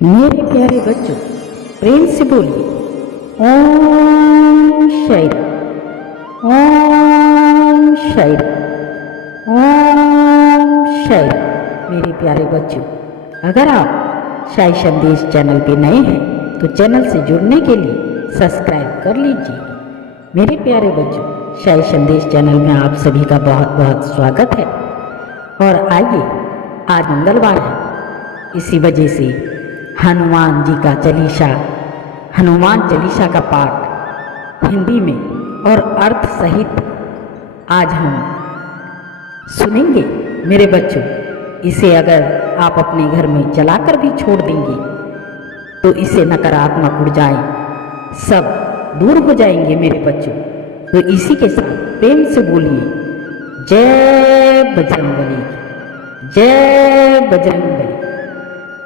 मेरे प्यारे बच्चों, प्रेम से बोलिए ओम शायरा, ओम शायरा, ओम शायरा। मेरे प्यारे बच्चों, अगर आप शाही संदेश चैनल पे नए हैं तो चैनल से जुड़ने के लिए सब्सक्राइब कर लीजिए। मेरे प्यारे बच्चों, शाही संदेश चैनल में आप सभी का बहुत बहुत स्वागत है। और आइए, आज मंगलवार है, इसी वजह से हनुमान जी का चालीसा, हनुमान चालीसा का पाठ हिंदी में और अर्थ सहित आज हम सुनेंगे। मेरे बच्चों, इसे अगर आप अपने घर में चलाकर भी छोड़ देंगे तो इसे नकारात्मक ऊर्जाएं सब दूर हो जाएंगे। मेरे बच्चों, तो इसी के साथ प्रेम से बोलिए जय बजरंगबली, जय बजरंगबली,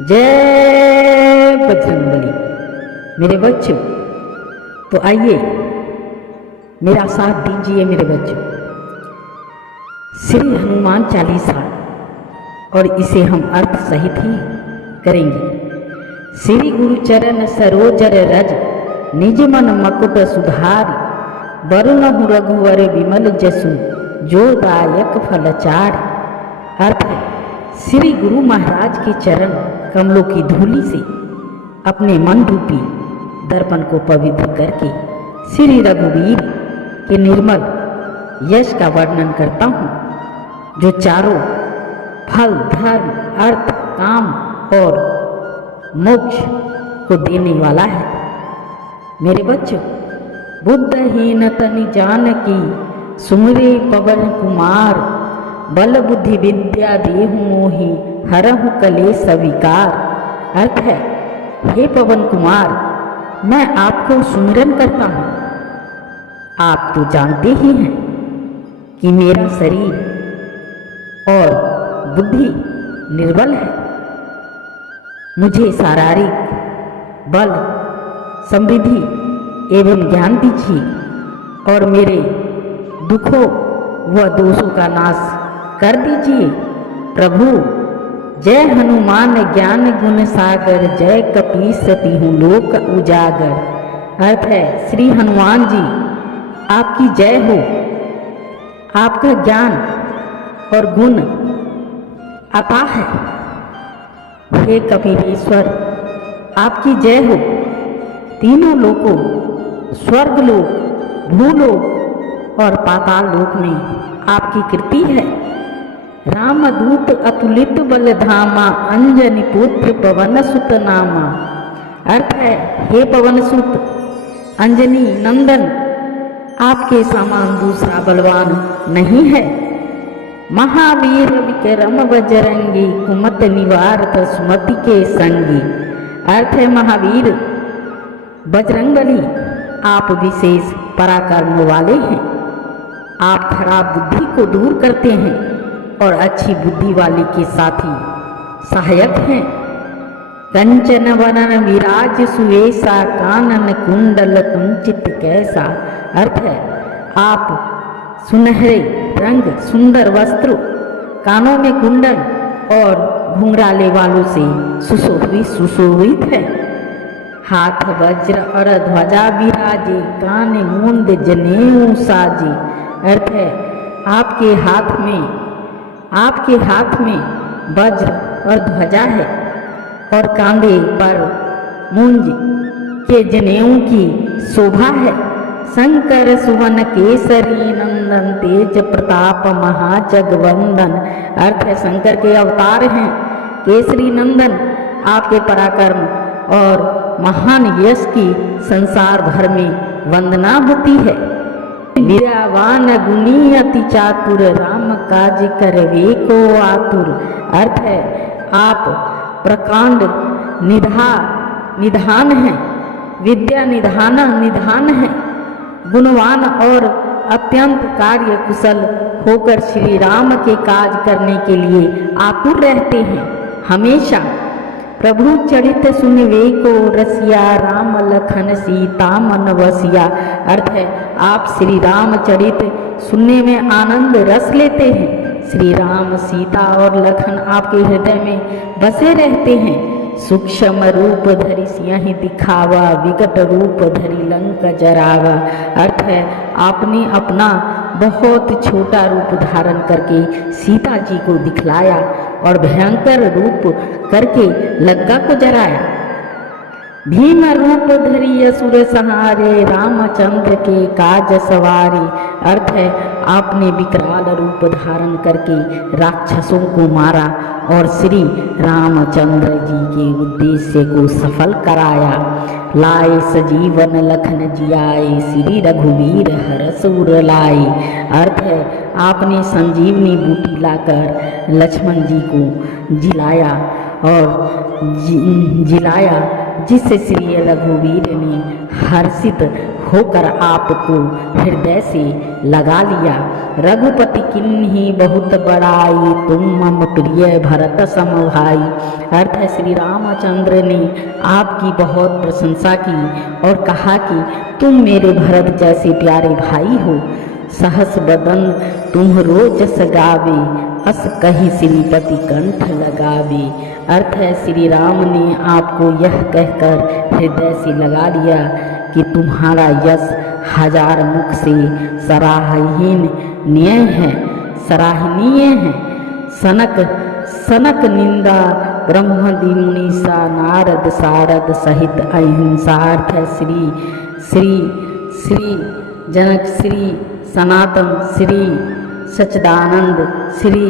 जय बजरंगबली। मेरे बच्चों, तो आइए मेरा साथ दीजिए। मेरे बच्चों, श्री हनुमान चालीसा, और इसे हम अर्थ सहित ही करेंगे। श्री गुरु चरण सरोजर रज, निज मन मकुट सुधारि, वरुणहु रघुवर विमल जसु, जो दायक फल चारि। अर्थ है, श्री गुरु महाराज के चरण कमलों की धूली से अपने मन रूपी दर्पण को पवित्र करके श्री रघुवीर के निर्मल यश का वर्णन करता हूँ, जो चारों फल, धर्म, अर्थ, काम और मोक्ष को देने वाला है। मेरे बच्चों, बुद्धहीन तनि जानकी, सुमिरे पवन कुमार, बल बुद्धि विद्या देहु मोहि, हरहु कलेश विकार। अर्थ है, हे पवन कुमार, मैं आपको सुमिरन करता हूँ। आप तो जानते ही हैं कि मेरा शरीर और बुद्धि निर्बल है। मुझे शारीरिक बल, समृद्धि एवं ज्ञान दीजिए और मेरे दुखों व दोषों का नाश कर दीजिए। प्रभु, जय हनुमान ज्ञान गुण सागर, जय कपीस तिहु लोक उजागर। अर्थ है, श्री हनुमान जी आपकी जय हो। आपका ज्ञान और गुण अपार है। हे कपिलेश्वर, आपकी जय हो। तीनों लोकों, स्वर्गलोक, भूलोक और पाताल लोक में आपकी कृति है। रामदूत अतुलित बल धामा, अंजनी पुत्र पवन सुत नामा। अर्थ है, हे पवन सुत, अंजनी नंदन, आपके समान दूसरा बलवान नहीं है। महावीर विक्रम बजरंगी, कुमत निवारत सुमति के संगी। अर्थ है, महावीर बजरंगबली, आप विशेष पराक्रम वाले हैं। आप खराब बुद्धि को दूर करते हैं और अच्छी बुद्धि वाले के साथी सहायक हैं। कंचन वरन विराज सुवेशा, कानन कुंडल कुंचित कैसा। अर्थ है, आप सुनहरे रंग, सुंदर वस्त्र, कानों में कुंडल और घुंघराले वालों से सुशोभित है। हाथ वज्र और ध्वजा विराजे, कान मूंद जनेऊ साजे। अर्थ है, आपके हाथ में वज्र और ध्वजा है और कांधे पर मूंज के जनेऊ की शोभा है। शंकर सुवन केसरी नंदन, तेज प्रताप महाजगवंदन। अर्थ है, शंकर के अवतार हैं, केसरी नंदन, आपके पराक्रम और महान यश की संसार भर में वंदना होती है। वीरवान गुणी अति चातुर, राम काज करवे को आतुर। अर्थ है, आप प्रकांड निधान है, विद्या निधान है, गुणवान और अत्यंत कार्य कुशल होकर श्री राम के काज करने के लिए आतुर रहते हैं हमेशा। प्रभु चरित सुनवे को रसिया, राम लखन सीता मन वसिया। अर्थ है, आप श्री राम चरित सुनने में आनंद रस लेते हैं। श्री राम, सीता और लखन आपके हृदय में बसे रहते हैं। सूक्ष्म रूप धरि सिंह दिखावा, विकट रूप धरि लंक जरावा। अर्थ है आपने अपना बहुत छोटा रूप धारण करके सीता जी को दिखलाया और भयंकर रूप करके लंका को जराया। भीम रूप धरि असुर संहारे, रामचंद्र के काज सवारे। अर्थ है आपने विकराल रूप धारण करके राक्षसों को मारा और श्री रामचंद्र जी के उद्देश्य को सफल कराया। लाए सजीवन लखन जियाए, श्री रघुवीर हरष उर लाए। अर्थ है आपने संजीवनी बूटी लाकर लक्ष्मण जी को जिलाया और जिलाया, जिससे श्री रघुवीर ने हर्षित होकर आपको हृदय से लगा लिया। रघुपति किन्हीं बहुत बड़ाई, तुम मम प्रिय भरत सम भाई। अर्थ है श्री रामचंद्र ने आपकी बहुत प्रशंसा की और कहा कि तुम मेरे भरत जैसे प्यारे भाई हो। सहस बदन तुम रोजस गावे, अस कही श्रीपति कंठ लगावे। अर्थ है श्री राम ने आपको यह कहकर हृदय से लगा लिया कि तुम्हारा यश हजार मुख से सराहनीय है। सनक निंदा ब्रह्मदि मुनीसा, नारद सारद सहित अहिंसा। अर्थ है श्री जनक, श्री सनातन, श्री सच्चिदानंद, श्री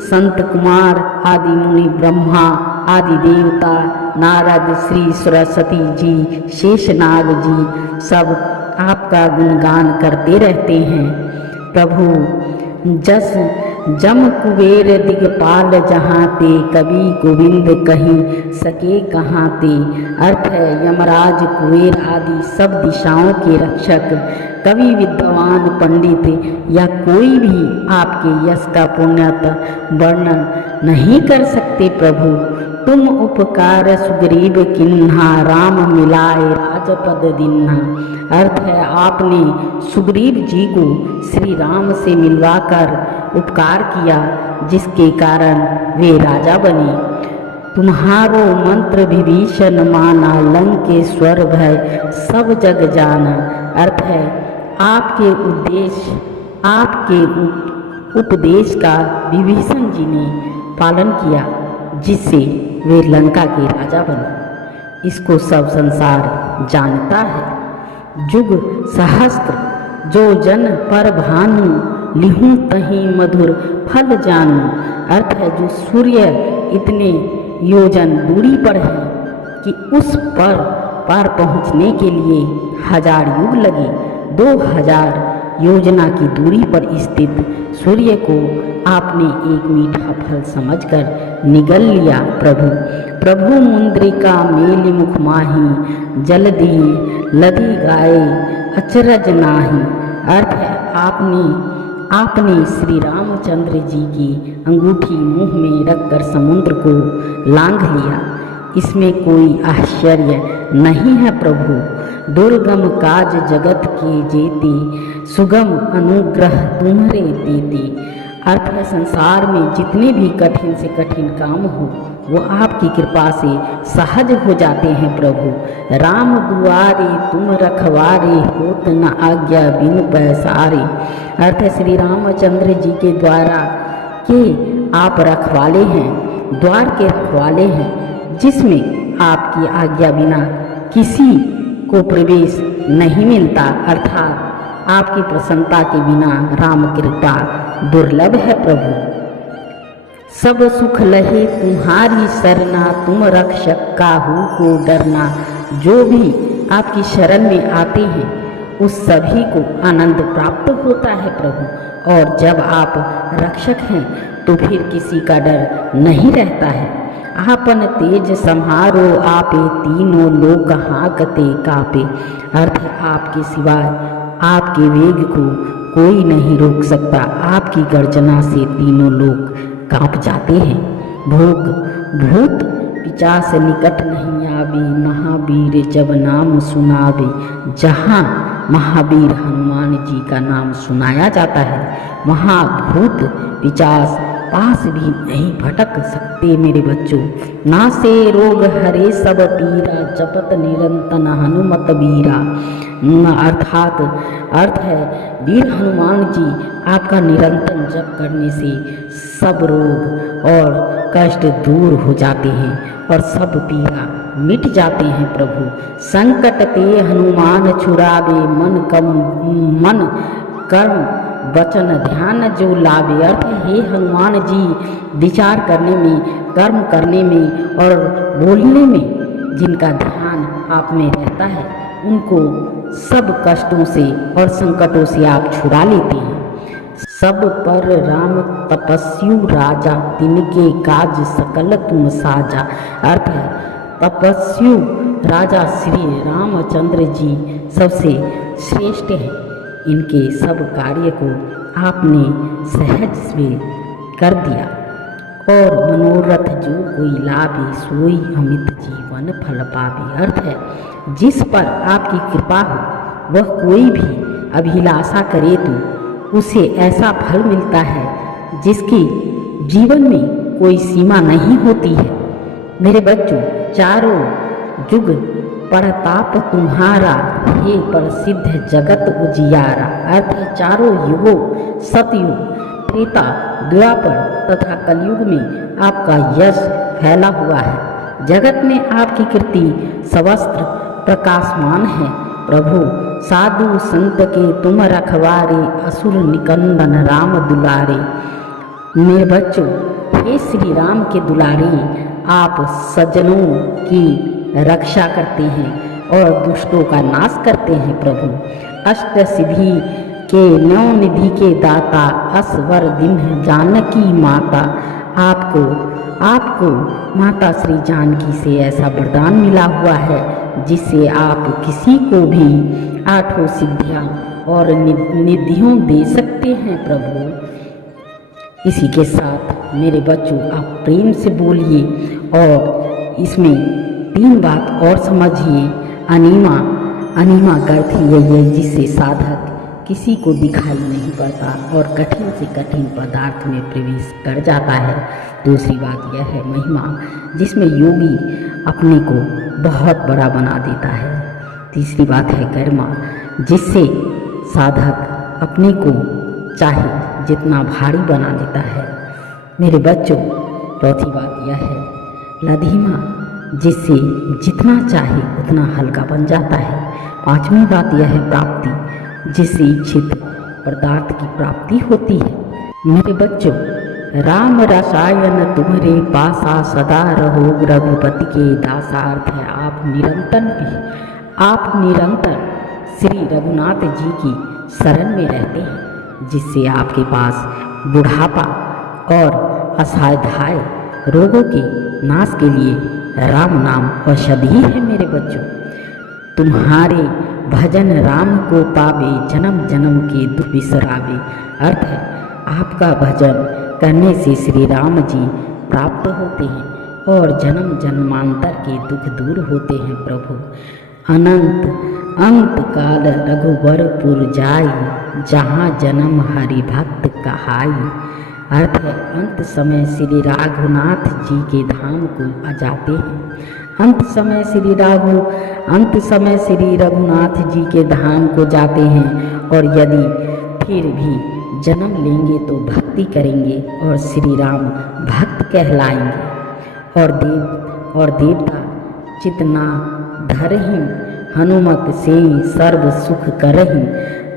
संत कुमार आदि मुनि, ब्रह्मा आदि देवता, नारद, श्री सरस्वती जी, शेषनाग जी सब आपका गुणगान करते रहते हैं। प्रभु जस जम कुबेर दिगपाल जहाँ ते, कवि गोविंद कहीं सके कहाँ ते। अर्थ है यमराज कुबेर आदि सब दिशाओं के रक्षक, कवि विद्वान पंडित या कोई भी आपके यश का पुण्यतः वर्णन नहीं कर सकते। प्रभु तुम उपकार सुग्रीव किन्हा, राम मिलाए राजपद दिन्हा। अर्थ है आपने सुग्रीव जी को श्री राम से मिलवाकर उपकार किया, जिसके कारण वे राजा बने। तुम्हारो मंत्र विभीषण माना, लंकेश्वर भय सब जग जाना। अर्थ है आपके उपदेश का विभीषण जी ने पालन किया, जिससे वे लंका के राजा बने। इसको सब संसार जानता है। जुग सहस्त्र जो जन पर भानु, लिहूं तहीं मधुर फल जानू। अर्थ है जो सूर्य इतने योजन दूरी पर है कि उस पार पहुँचने के लिए 1000 युग लगे। 2000 योजना की दूरी पर स्थित सूर्य को आपने एक मीठा फल समझकर निगल लिया। प्रभु मुंद्रिका मेली मुख माही, जल दिए लदी गाए अचरज नाही। अर्थ है आपने श्री रामचंद्र जी की अंगूठी मुंह में रखकर समुद्र को लांघ लिया। इसमें कोई आश्चर्य नहीं है। प्रभु दुर्गम काज जगत के जेते, सुगम अनुग्रह तुम्हारे देते। अर्थ है संसार में जितने भी कठिन से कठिन काम हो वो आपकी कृपा से सहज हो जाते हैं। प्रभु राम दुआरे तुम रखवारे, होत न आज्ञा बिन पैसारे। अर्थ है श्री रामचंद्र जी के द्वारा के आप रखवाले हैं, द्वार के रखवाले हैं, जिसमें आपकी आज्ञा बिना किसी को प्रवेश नहीं मिलता। अर्थात आपकी प्रसन्नता के बिना राम कृपा दुर्लभ है। प्रभु सब सुख लहे तुम्हारी सरना, तुम रक्षक काहू को डरना। जो भी आपकी शरण में आते हैं उस सभी को आनंद प्राप्त होता है। प्रभु और जब आप रक्षक हैं तो फिर किसी का डर नहीं रहता है। आपन तेज सम्हारो आपे, तीनों लोक हाँकते कापे। अर्थ है आपके सिवाय आपके वेग को कोई नहीं रोक सकता। आपकी गर्जना से तीनों लोग कांप जाते हैं। भूत पिचास निकट नहीं आवे, महावीर जब नाम सुनावे। जहाँ महावीर हनुमान जी का नाम सुनाया जाता है वहाँ भूत पिचास पास भी नहीं भटक सकते मेरे बच्चों। ना से रोग हरे सब पीरा, जपत निरंतन हनुमत बीरा। अर्थात अर्थ है वीर हनुमान जी आपका निरंतर जप करने से सब रोग और कष्ट दूर हो जाते हैं और सब पीड़ा मिट जाते हैं प्रभु। संकट ते हनुमान छुड़ावे, मन कर्म वचन ध्यान जो लावे। अर्थ हे हनुमान जी विचार करने में, कर्म करने में और बोलने में जिनका ध्यान आप में रहता है, उनको सब कष्टों से और संकटों से आप छुड़ा लेते हैं। सब पर राम तपस्यु राजा, तिनके काज सकल तुम साजा। अर्थ है तपस्यु राजा श्री रामचंद्र जी सबसे श्रेष्ठ हैं। इनके सब कार्य को आपने सहज से कर दिया। और मनोरथ जो कोई लाभे, सोई अमित जीवन फल पावे। अर्थ है जिस पर आपकी कृपा हो वह कोई भी अभिलाषा करे तो उसे ऐसा फल मिलता है जिसकी जीवन में कोई सीमा नहीं होती है। मेरे बच्चों, चारों युग प्रताप तुम्हारा, हे प्रसिद्ध जगत उजियारा। अर्थ है चारों युगों सतयुग, त्रेता, द्वापर तथा कलयुग में आपका यश फैला हुआ है। जगत में आपकी कीर्ति सवस्त्र प्रकाशमान है प्रभु। साधु संत के तुम रखवारे, असुर निकंदन राम दुलारे। मेरे बच्चों, हे श्री राम के दुलारे, आप सज्जनों की रक्षा करते हैं और दुष्टों का नाश करते हैं प्रभु। अष्ट सिद्धि के नौ निधि के दाता, असवर दिन जानकी माता। आपको माता श्री जानकी से ऐसा वरदान मिला हुआ है जिससे आप किसी को भी आठों सिद्धियां और निधियों दे सकते हैं प्रभु। इसी के साथ मेरे बच्चों आप प्रेम से बोलिए और इसमें 3 बात और समझिए। अनिमा का अर्थ यही है जिससे साधक किसी को दिखाई नहीं पड़ता और कठिन से कठिन पदार्थ में प्रवेश कर जाता है। दूसरी बात यह है महिमा, जिसमें योगी अपने को बहुत बड़ा बना देता है। तीसरी बात है गरिमा, जिससे साधक अपने को चाहे जितना भारी बना देता है। मेरे बच्चों, चौथी बात यह है लधीमा, जिससे जितना चाहे उतना हल्का बन जाता है। पांचवी बात यह है प्राप्ति, जिससे इच्छित पदार्थ की प्राप्ति होती है। मेरे बच्चों, राम रसायन तुम्हारे पासा, सदा रहो रघुपति के दासा। अर्थ है आप निरंतर श्री रघुनाथ जी की शरण में रहते हैं, जिससे आपके पास बुढ़ापा और असाध्याय रोगों के नाश के लिए राम नाम औषधि है। मेरे बच्चों, तुम्हारे भजन राम को पावे, जन्म जन्म के दुख बिसरावे। अर्थ है आपका भजन करने से श्री राम जी प्राप्त होते हैं और जन्म जन्मांतर के दुख दूर होते हैं प्रभु। अंत काल रघुवरपुर जाई, जहाँ जन्म हरि भक्त कहाई। अर्थ है अंत समय श्री रघुनाथ जी के धाम को आ जाते हैं। अंत समय श्री रघुनाथ जी के धाम को जाते हैं और यदि फिर भी जन्म लेंगे तो भक्ति करेंगे और श्री राम भक्त कहलाएंगे। और देवता चितना धरहिं, हनुमत से सर्व सुख करहिं।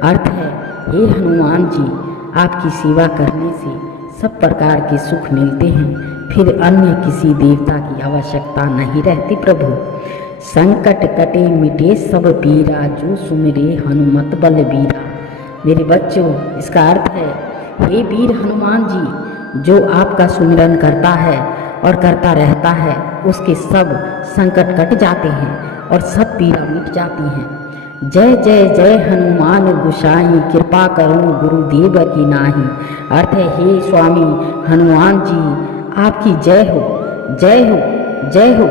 अर्थ है हे हनुमान जी, आपकी सेवा करने से सब प्रकार के सुख मिलते हैं, फिर अन्य किसी देवता की आवश्यकता नहीं रहती प्रभु। संकट कटे मिटे सब पीरा, जो सुमिरे हनुमत बलबीरा। मेरे बच्चों, इसका अर्थ है हे वीर हनुमान जी, जो आपका सुमिरन करता है और करता रहता है, उसके सब संकट कट जाते हैं और सब पीड़ा मिट जाती हैं। जय जय जय हनुमान गोसाई, कृपा करो गुरुदेव की नाही। अर्थ है हे स्वामी हनुमान जी, आपकी जय हो, जय हो, जय हो।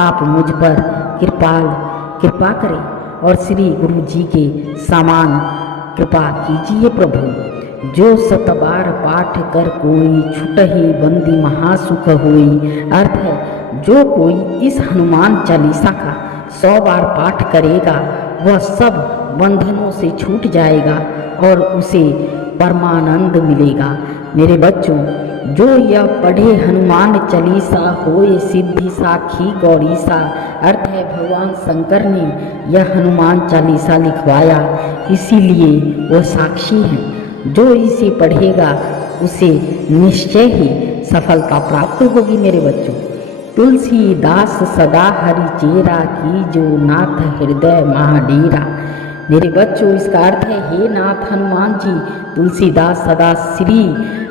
आप मुझ पर कृपा करें और श्री गुरु जी के समान कृपा कीजिए प्रभु। जो सतबार पाठ कर कोई छुटहि बंदी महासुख होई। अर्थ है, जो कोई इस हनुमान चालीसा का 100 बार पाठ करेगा वह सब बंधनों से छूट जाएगा और उसे परमानंद मिलेगा। मेरे बच्चों, जो यह पढ़े हनुमान चालीसा होए सिद्धि साखी गौरीसा। अर्थ है, भगवान शंकर ने यह हनुमान चालीसा लिखवाया, इसीलिए वह साक्षी हैं। जो इसे पढ़ेगा उसे निश्चय ही सफलता प्राप्त होगी। मेरे बच्चों, तुलसीदास सदा हरि चेरा की जो नाथ हृदय महाडेरा। मेरे बच्चों, इसका अर्थ है, हे नाथ हनुमान जी, तुलसीदास सदा श्री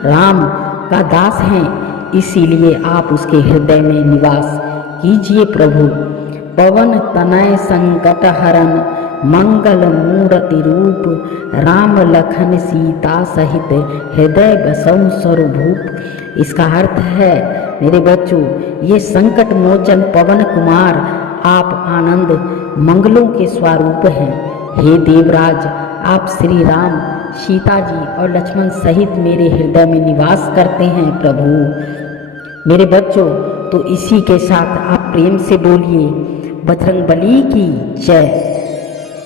राम का दास हैं, इसीलिए आप उसके हृदय में निवास कीजिए। प्रभु पवन तनय संकट हरन मंगल मूर्ति रूप राम लखन सीता सहित हृदय बसौ स्वरूप। इसका अर्थ है, मेरे बच्चों, ये संकट मोचन पवन कुमार आप आनंद मंगलों के स्वरूप हैं। हे देवराज, आप श्री राम, सीता जी और लक्ष्मण सहित मेरे हृदय में निवास करते हैं। प्रभु मेरे बच्चों, तो इसी के साथ आप प्रेम से बोलिए बजरंगबली की जय।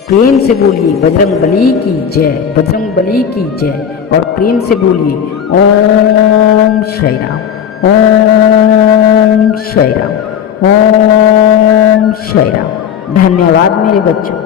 प्रेम से बोलिए बजरंगबली की जय, बजरंगबली की जय। और प्रेम से बोलिए ओम श्री राम, ओम श्री राम, ओम श्री राम। धन्यवाद मेरे बच्चों।